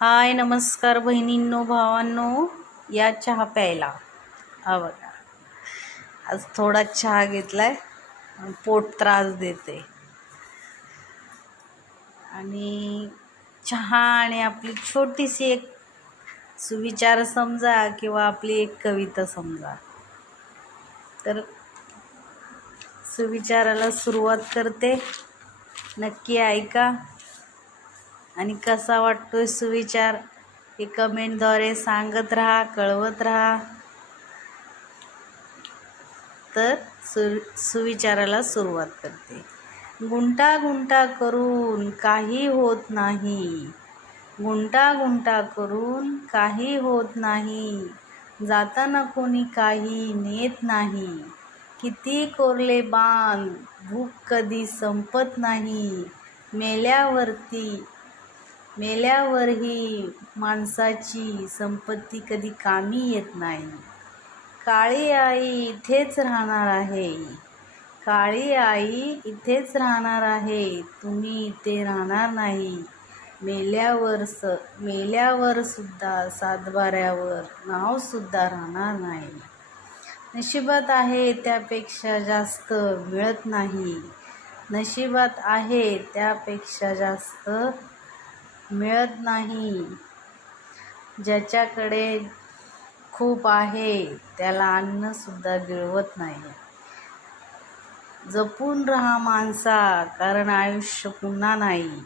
हाय नमस्कार बहिणींनो भावांनो, या चहा प्यायला. हा बघा, आज थोडा चहा घेतलाय, पोट त्रास देते. आणि चहा आणि आपली छोटीशी एक सुविचार समजा किंवा आपली एक कविता समजा. तर सुविचाराला सुरुवात करते, नक्की ऐका. आणि कसा वाटतोय सुविचार हे कमेंटद्वारे सांगत राहा, कळवत राहा. तर सुविचाराला सुरुवात करते. गुंटा करून काही होत नाही, गुंटा करून काही होत नाही, जाताना कोणी काही नेत नाही. किती कोरले बांध, भूक कधी संपत नाही. मेल्यावरही माणसाची संपत्ती कधी कामी येत नाही. काळी आई इथेच राहणार आहे, काळी आई इथेच राहणार आहे, तुम्ही इथे राहणार नाही. मेल्यावर सुद्धा सातबाऱ्यावर नाव सुद्धा राहणार नाही. नशिबात आहे त्यापेक्षा जास्त मिळत नाही, नशिबात आहे त्यापेक्षा जास्त मिळत नाही. ज्याच्याकडे खूप आहे त्याला अन्न सुद्धा गिळवत नाही. जपून राहा माणसा, कारण आयुष्य पुन्हा नाही.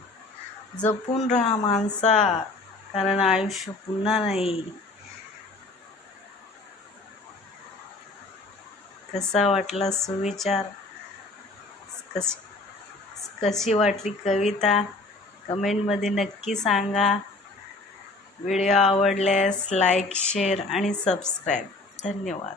जपून राहा माणसा, कारण आयुष्य पुन्हा नाही. कसा वाटला सुविचार, कशी वाटली कविता, कमेंटमध्ये नक्की सांगा. व्हिडिओ आवडल्यास लाईक, शेअर आणि सबस्क्राईब. धन्यवाद.